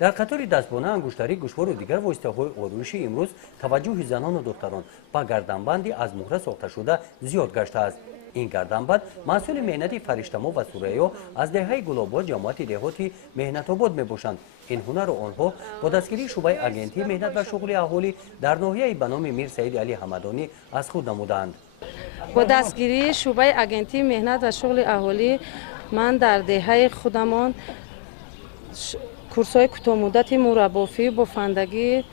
در قطار دستبانه، انگشتری، گوشوار و دیگر واسطه‌های آرایشی امروز توجه زنان و دختران به گردنبندی از مهره ساخته شده زیاد گشته است. این گردنبند محصول مهنت فرشته‌مو و سوریا از دهه گلاباد جماعت دهاتی مهنت آباد میباشند. این هنر رو آنها با دستگیری شعبه اگنتی مهنت و شغل اهالی در ناحیه به نام میر سید علی حمدانی از خود نمودند. با دستگیری شعبه اگنتی مهنت و شغل اهالی من در دهه خودمان کورس‌های کوتاه مدت مربافی بافندگی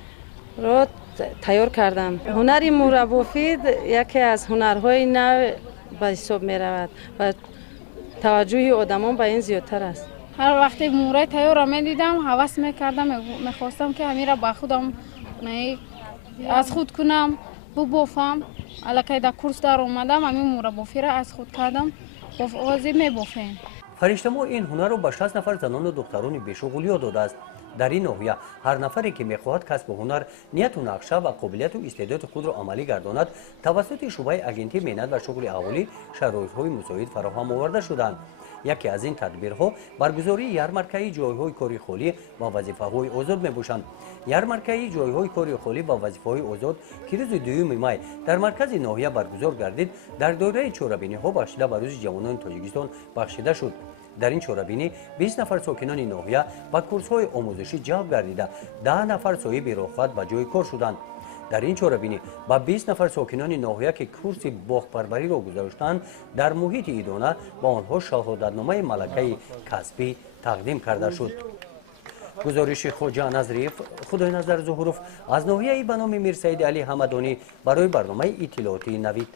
را تیار کردم. هنر مربافی یکی از هنرهای نو به حساب می رود و توجه آدمان به این زیادتر است. هر وقتی موره تیار را می دیدم هوس می کردم، میخواستم که همین را با خودم از خود کنم ببافم. الکی در کورس در اومدم همین مربافی را از خود کردم واضح می بافیم. فرشته‌مو این هنر رو به 60 نفر زنان و دختران بیشغلی داده است. در این ناحیه هر نفری که میخواهد کسب هنر، نیت و نقشه و قابلیت و استعداد خود را عملی گرداند توسط شعبه اگنتی مهنت و شغل اهالی شرایط‌های مساعد فراهم آورده شدند. یکی از این تدبیرها برگزاری یارمرکه جایهای کاری خالی و وظیفه‌های آزاد میباشند. یارمرکه جایهای کاری خالی و وظیفه‌های آزاد که روز 2 می در مرکز ناحیه برگزار گردید، در دوره چهاربینی‌ها بخشیده به روز جوانان تاجیکستان بخشیده شد. در این چهاربینی 20 نفر ساکنان ناحیه با کورس‌های آموزشی جلب گردیده 10 نفر صاحب رخصت به جای کار شدند. در این چهاربینی با 20 نفر ساکنان ناحیه که کورس باغپروری را گذاشتند در محیط ایدانه با آنها شهادتنامه ملکه کسبی تقدیم کرده شد. گزارش خواجه نظریف خدای نظر ظهوروف از ناحیه به نام میر سید علی حمدانی برای برنامه اطلاعاتی نوید.